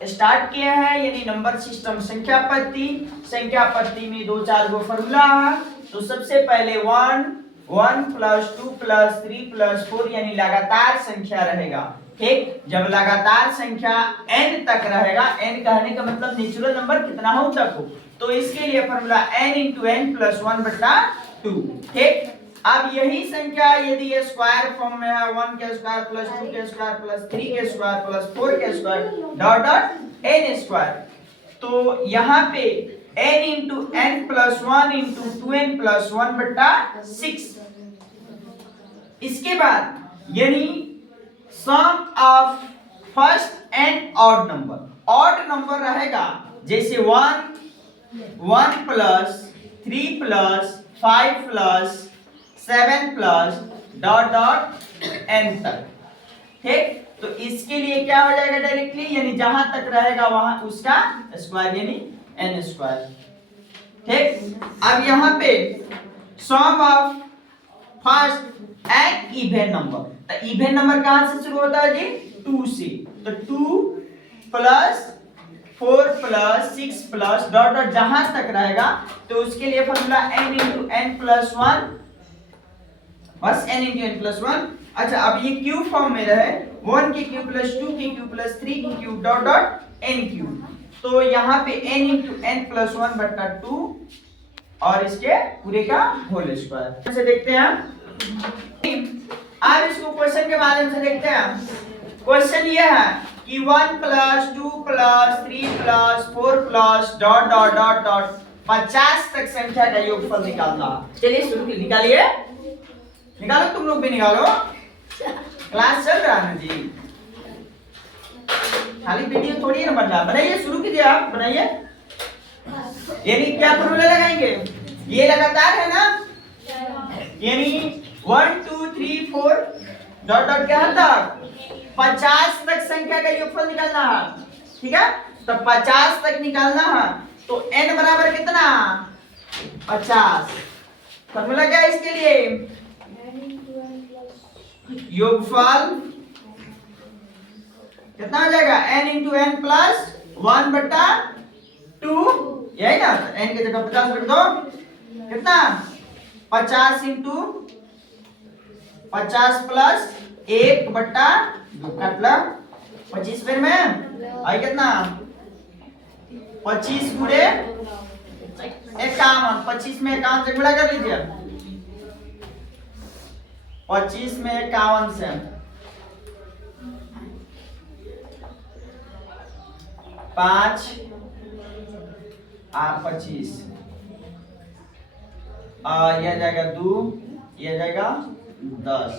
Start किए हैं, यानी नंबर सिस्टम संख्या पद्धति में 2-4 गो फॉर्मूला है। तो सबसे पहले 1 + 2 + 3 + 4 यानी लगातार संख्या रहेगा। ठीक, जब लगातार संख्या n तक रहेगा, n कहने का मतलब नेचुरल नंबर कितना हो तक हो, तो इसके लिए फॉर्मूला n × n + 1/2। ठीक, अब यही संख्या यदि ये स्क्वायर फॉर्म में है 1 के स्क्वायर प्लस 2 के स्क्वायर प्लस 3 के स्क्वायर प्लस 4 के square dot dot n square, तो यहाँ पे n × n + 1 × 2n + 1/6। इसके बाद यानी sum of first and odd number रहेगा, जैसे 1 + 3 + 5 + 7 + डॉट डॉट n तक। ठीक, तो इसके लिए क्या हो जाएगा डायरेक्टली, यानी जहां तक रहेगा वहां उसका स्क्वायर यानी n स्क्वायर। ठीक, अब यहाँ पे sum of first and even number, तो इवन नंबर कहां से शुरू होता है जी, 2 से, तो 2 + 4 + 6 + डॉट डॉट जहां तक रहेगा, तो उसके लिए फॉर्मूला n × n + 1, बस n × n + 1। अच्छा, अब ये क्यूब फॉर्म में रहे 1 की क्यूब + 2 की क्यूब + 3 की cube dot dot n cube, तो यहाँ पे n × n + 1/2 और इसके पूरे का होल स्क्वायर से देखते हैं। अब इसको क्वेश्चन के माध्यम से देखते हैं। क्वेश्चन ये है कि 1 + 2 + 3 + 4 + डॉट डॉट डॉट डॉट 50 तक संख्या का योगफल निकालना। चलिए शुरू निकालिए, निकालो, तुम लोग भी निकालो, क्लास चल रहा है जी, खाली वीडियो थोड़ी है ना बन रहा। बनाइए, शुरू कीजिए, आप बनाइए। यानी क्या फॉर्मूला लगाएंगे, ये लगातार है ना, यानी 1 2 3 4 डॉट डॉट क्या तक 50 तक संख्या का योगफल निकालना है। ठीक है, तो 50 तक निकालना है, तो n बराबर कितना, 50। फॉर्मूला क्या है इसके लिए, योगफल कितना हो जाएगा, n × n + 1/2, यही ना, तो n की जगह 50 रख दो, कितना 50 × 50 + 1/2 काट लो, 25 फिर में आई कितना 25 × 51, 25 में 51 से गुणा कर लीजिए, 25 में 51 से 5 और 25, यह जाएगा 2, यह जाएगा 10,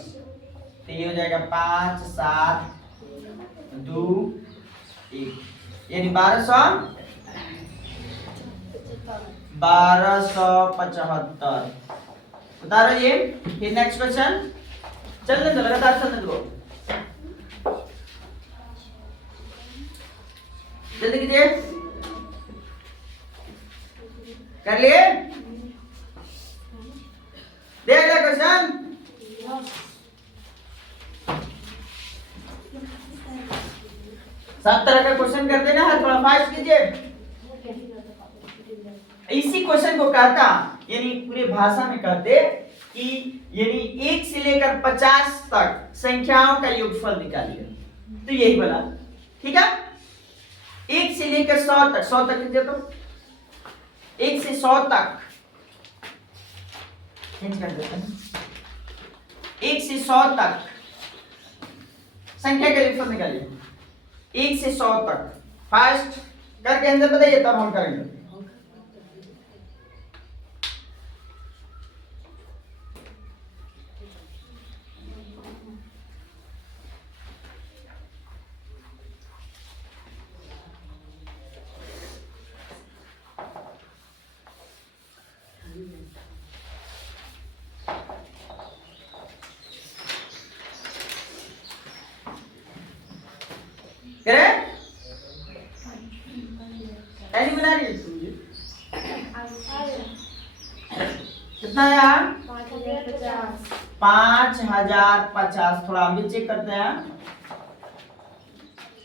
तो ये हो जाएगा 5 7 2 1, यानी 1275। बता रहे ये। फिर नेक्स्ट क्वेश्चन, चलने दो, लगातार चलने दो, जल्दी कीजिए, कर लिए, देख लिया क्वेश्चन। सब तरह का क्वेश्चन कर देना है, थोड़ा फास्ट कीजिए। इसी क्वेश्चन को कहता, यानी पूरे भाषा में कहते कि यानी 1 से लेकर 50 तक संख्याओं का योगफल निकालिए, तो यही बोला। ठीक है, 1 से लेकर 100 तक, 100 तक लीजिए, तो 1 से 100 तक चेंज कर देते हैं, 1 से 100 तक संख्या का योगफल निकालिए, 1 से 100 तक फास्ट करके आंसर बताइए, तब हम करेंगे। कितना है, 5050। थोड़ा हम भी चेक करते हैं,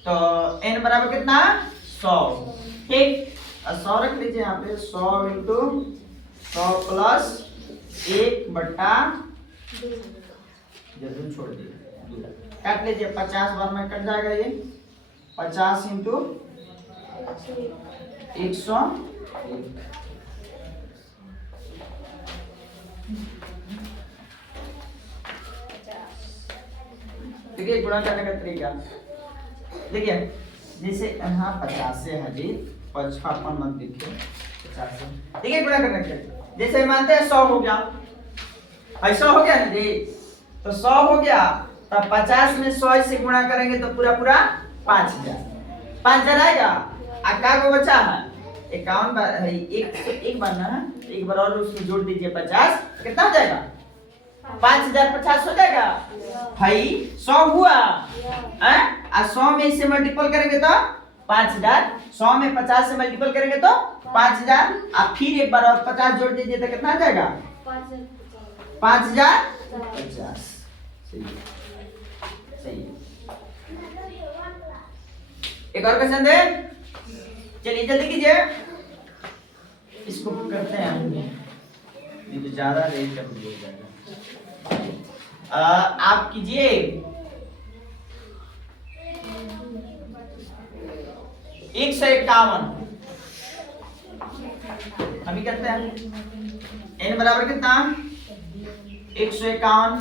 तो n बराबर कितना 100, ठीक। 100 रख लीजिए यहाँ पे, 100 इंटू 100 प्लस 1/2, जल्दी छोड़ दीजिए, काट लीजिए, 50 बार में कट जाएगा ये, 50 इंटू 100, देखिए गुणा करने का तरीका देखिए, जैसे हाँ 50 से है जी, 55 मत देखिए, 50 से देखिए गुणा करने का, जैसे मानते हैं 100 हो गया, 100 हो गया ना जी, तो 100 हो गया, तब 50 में 100 से गुणा करेंगे तो पूरा पूरा 5000 आएगा। अक्का को बचा है 51 बार है, एक बार ना, एक बार और उसमें जोड़ दीजिए 50, कितना हो जाएगा 5050 हो जाएगा भाई, 100 हुआ हैं, और 100 में इसे मल्टीपल करेंगे तो 5000, 100 में 50 से मल्टीपल करेंगे तो 5000, और फिर एक बार और 50 जोड़ दीजिए तो कितना आ जाएगा 5050। सही सही। एक और क्वेश्चन दे, चलिए जल्दी कीजिए, इसको करते हैं हम, ये तो ज्यादा रेट का हो जाएगा। आप कीजिए 151, हम ही करते हैं, n बराबर कितना 151,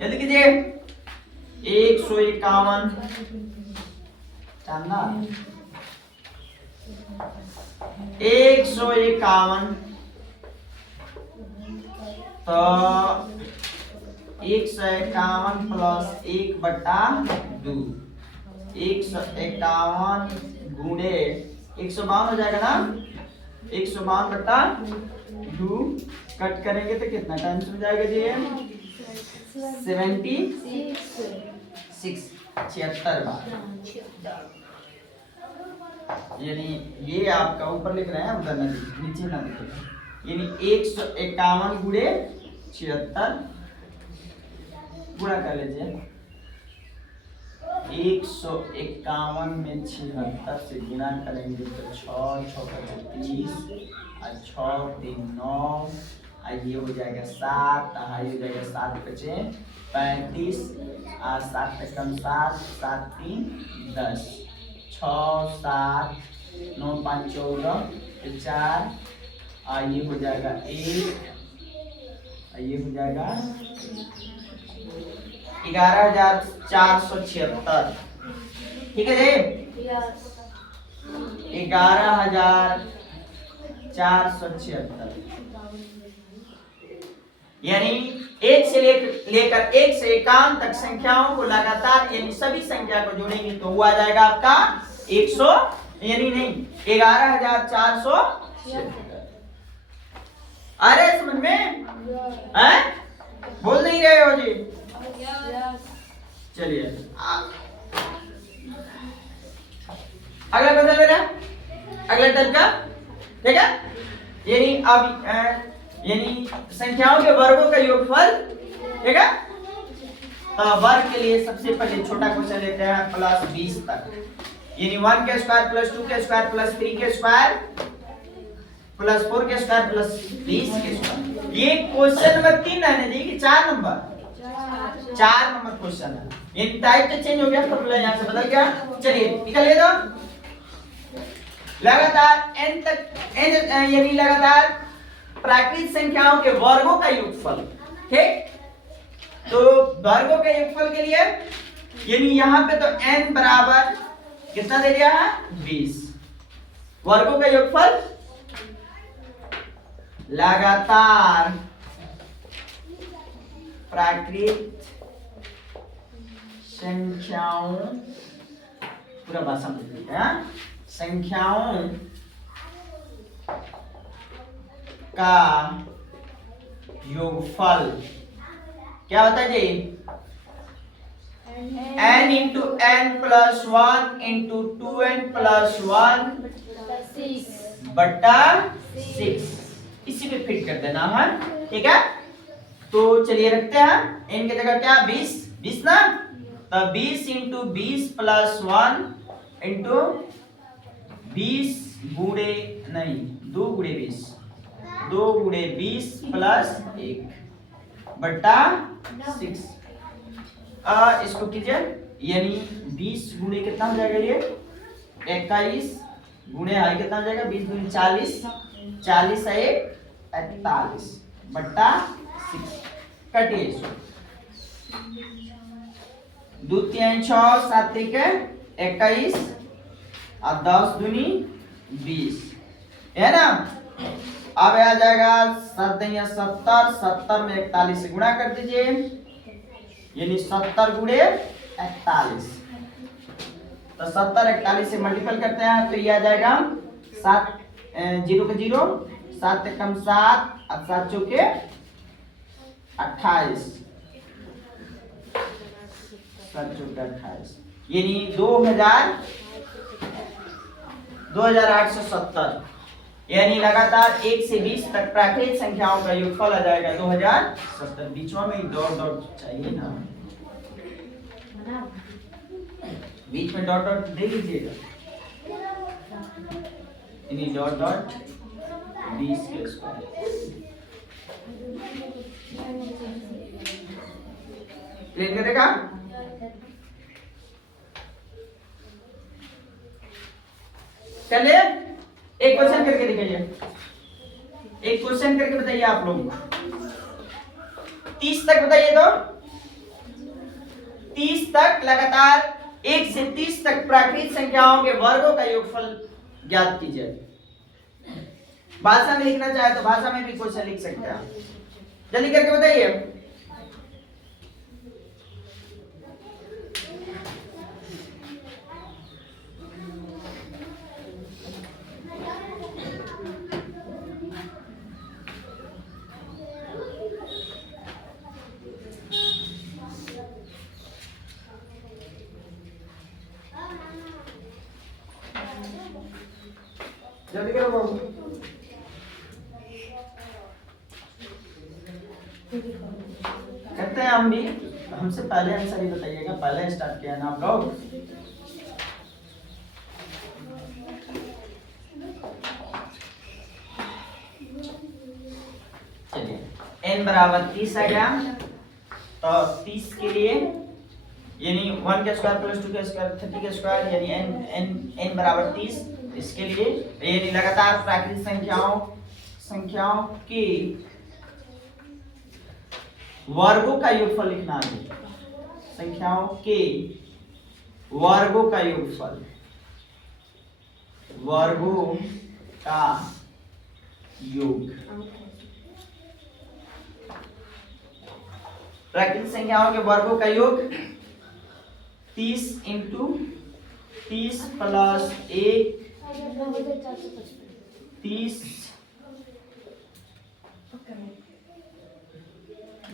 जल्दी कीजिए 151, जानना 151, तो 151 प्लस 1/2, 151 गुणे 152 हो जाएगा ना, 152/2 कट करेंगे तो कितना टाइम्स हो जाएगा जी, 76 बार, यानी ये आपका ऊपर लिख रहे हैं, उधर ना नीचे ना लिखे, यानी 151 गुणे 76, गुणा कर लीजिए, 151 में 76 से गुणा करेंगे तो 6 6 30 और 6 3 9, ये हो जाएगा 7, ये हो जाएगा 7 बचे 35, 7 से कम 7, 7 3 10, 6 7 9 5 14, 4, ये हो जाएगा 1, ये हो जाएगा 11476, ठीक है जी, 11476, यानी 1 से लेकर 1 से 51 तक संख्याओं को लगातार, यानी सभी संख्या को जोड़ेंगे तो वो आ जाएगा आपका 100, यानी नहीं 11476। अरे समझ में हैं, बोल नहीं रहे हो जी, चलिए अगला क्वेश्चन ले रहे हैं, अगला टाइप का, ठीक है, यानी अब यानी संख्याओं के वर्गों का योगफल, ठीक है, वर्ग के लिए सबसे पहले छोटा क्वेश्चन लेते हैं प्लस 20 तक, यानी 1 के स्क्वायर प्लस 2 के स्क्वायर प्लस 3 के स्क्वायर प्लस 4 के स्क्वायर प्लस 20 के स्क्वायर। ये क्वेश्चन नंबर 3 है ना जी, कि 4 नंबर 4 नंबर क्वेश्चन है, ये टाइप तो चेंज हो गया, फॉर्मूला यहां से बदल गया। चलिए निकालिए तो, लगातार n तक, n यानी लगातार प्राकृतिक संख्याओं के वर्गों का योगफल, ठीक, तो वर्गों के योगफल के लिए, यानी यहां पे तो n बराबर कितना दे दिया है 20, वर्गों का योगफल लगातार प्राकृतिक संख्याओं, पूरा बात समझ लीजिए, संख्याओं का योगफल क्या होता है जी, n into n plus 1 into 2n plus 1 बटा 6, इसी पे फिट कर देना है, ठीक है। तो चलिए रखते हैं n की जगह क्या 20 ना, तो 20 इंटू 20 प्लस 1 इंटू 20 गुणे नहीं 2 गुणे 20 2 गुणे 20 प्लस 1 बट्टा 6। इसको कीजिए यानी 20 गुणे कितना हो जाएगा ये 21 गुणे आई कितना हो जाएगा 20 गुणे 40 40 है 41 बट्टा 6 कटिए इसको 2 3 6 7 3 21 और 10 दूनी 20 है ना। अब आ जाएगा 7 या 70 70 में 41 से गुणा कर दीजिए यानी 70 गुणे 41 तो 70 41 से मल्टीपल करते हैं तो ये आ जाएगा 7 0 का 0 7 कम 7 और 7 चौके 28 7 चौके 28 यानी 2870 यानी लगातार 1 से 20 तक प्राकृतिक संख्याओं का योगफल आ जाएगा 2070। बीच में डॉट डॉट चाहिए ना बीच में डॉट डॉट दे दीजिएगा यानी डॉट डॉट 20 के स्क्वायर क्लियर करेगा। चलिए एक क्वेश्चन करके दिखाइए एक क्वेश्चन करके बताइए आप लोग 30 तक बताइए तो 30 तक लगातार 1 से 30 तक प्राकृतिक संख्याओं के वर्गों का योगफल ज्ञात कीजिए। भाषा में लिखना चाहे तो भाषा में भी क्वेश्चन लिख सकते हैं जल्दी करके बताइए। जल्दी करो बाबू करते हैं हम भी हमसे पहले आंसर ही बताइएगा पहले स्टार्ट किया ना आप लोग। चलिए n बराबर 30 आ गया तो 30 के लिए यानी 1 का स्क्वायर प्लस 2 का स्क्वायर 30 का स्क्वायर यानी n बराबर 30 इसके लिए यानी लगातार प्राकृतिक संख्याओं के वर्गों का योगफल लिखना है। संख्याओं के वर्गों का योगफल वर्गों का योग प्राकृतिक संख्याओं के वर्गों का योग 30 इंटू 30 प्लस 1 30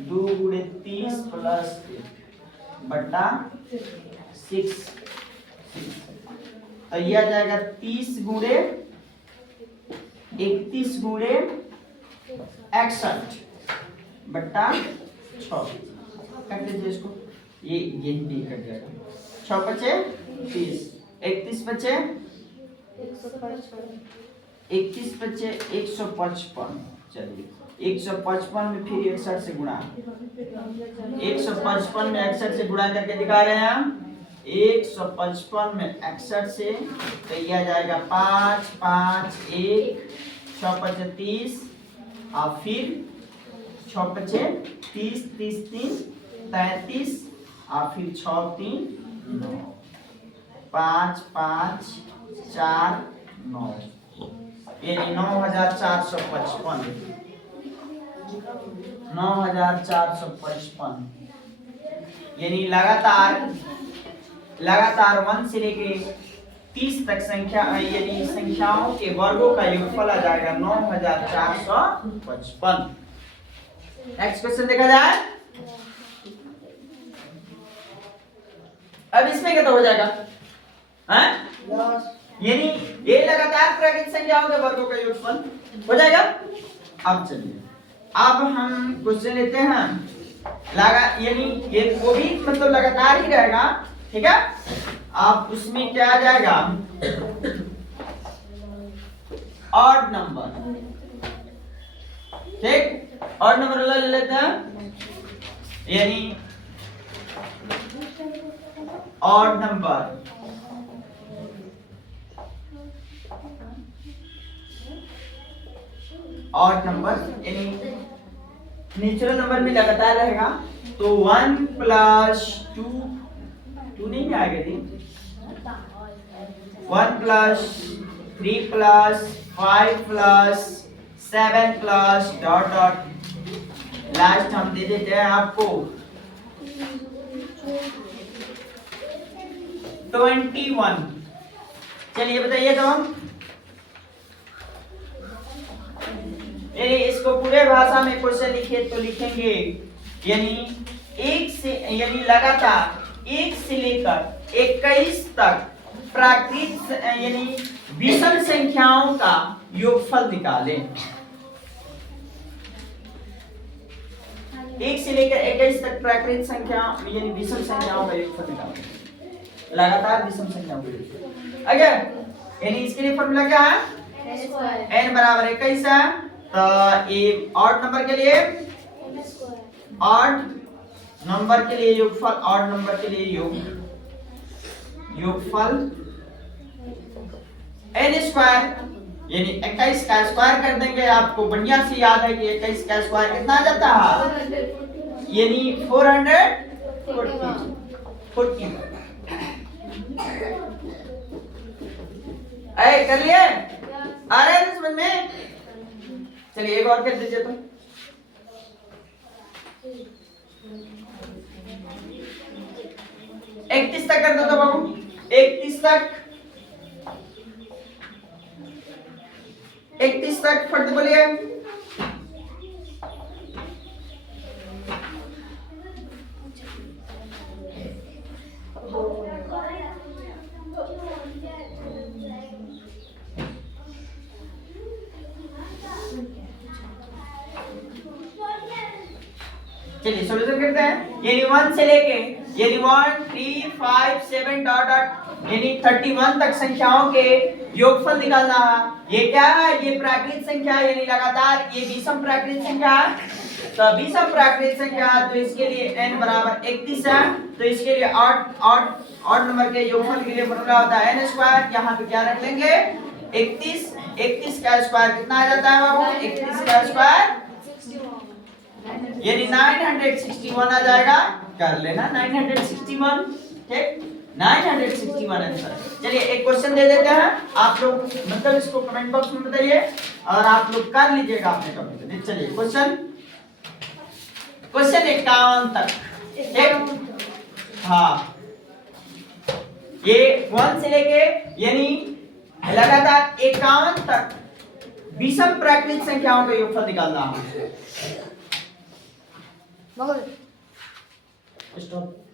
2 गुणे 30 प्लस 1 बट्टा 6 तो यह आ जाएगा 30 गुणे 31 गुणे 61 बट्टा 6 कर लीजिए इसको ये डी कट जाएगा 6 बचे 30 31 बचे 21 बचे 155 चलिए 155 में फिर 61 से गुणा 155 में 61 से गुणा करके दिखा रहे हैं हम 155 में 61 से तो यह आ जाएगा 5 5 1 6 5 30 और फिर 6 5 30 30 3 33 और फिर 6 3 9 5 5 4 9 यानी 9455 9455 यानी लगातार 1 से लेके 30 तक संख्या यानी संख्याओं के वर्गों का योगफल आ जाएगा 9455। नेक्स्ट क्वेश्चन देखा जाए। अब इसमें क्या हो जाएगा हैं यानी ये लगातार प्राकृतिक संख्याओं के वर्गों का योगफल हो जाएगा। अब चलिए अब हम क्वेश्चन लेते हैं लगा यानी ये वो भी मतलब लगातार ही रहेगा, ठीक है। आप उसमें क्या आ जाएगा, ऑड नंबर, ठीक, ऑड नंबर ले लेते हैं, यानी ऑड नंबर, ऑड नंबर यानी नेचुरल नंबर में लगातार रहेगा। तो 1 प्लस 2 नहीं आएगा जी, 1 plus 3 plus 5 plus 7 plus dot dot last हम दे देते हैं आपको 21। चलिए बताइए तो इसको पूरे भाषा में क्वेश्चन लिखे तो लिखेंगे यानी एक से यानी लगातार 1 से लेकर 21 तक प्राकृत यानी विषम संख्याओं का योगफल निकालें। 1 से लेकर 21 तक प्राकृत संख्या यानी विषम संख्याओं का योगफल निकालें, लगातार विषम संख्याओं का योगफल। अगर यानी इसके लिए फॉर्मूला क्या है, n बराबर 21 है, तो ये ऑड नंबर के लिए ऑड नंबर के लिए योगफल, ऑड नंबर के लिए योगफल n स्क्वायर यानी 21 का स्क्वायर कर देंगे। आपको बढ़िया से याद है कि 21 का स्क्वायर कितना आ जाता है, यानी 440। कर लिए, आ रहे हैं समझ में। चलिए एक और कर दीजिए तो 31 तक कर दो तो बाबू, 31 तक फट बोलिए। चलिए सॉल्यूशन करते हैं, यानी 1 से लेके यानी 1 3 5 7 डॉट डॉट यानी 31 तक संख्याओं के योगफल निकालना है। ये क्या है, ये प्राकृत संख्या यानी लगातार ये विषम प्राकृत संख्या है। तो विषम प्राकृत संख्या तो इसके लिए n बराबर 31 है, तो इसके लिए ऑड नंबर के योगफल के लिए फॉर्मूला होता है n स्क्वायर। यहाँ पे क्या रख लेंगे 31 का स्क्वायर कितना आ जाता है बाबू, 31 का स्क्वायर यानी 961 आ जाएगा, कर लेना 961, ठीक 961 आंसर। चलिए एक क्वेश्चन दे देते हैं, आप लोग मतलब इसको कमेंट बॉक्स में बताइए और आप लोग कर लीजिएगा अपने कंप्यूटर। चलिए क्वेश्चन 51 तक, ठीक हाँ, ये 1 से लेके यानी लगातार 51 तक विषम प्राकृत संख्याओं का योगफल निकालना है। स्टॉप।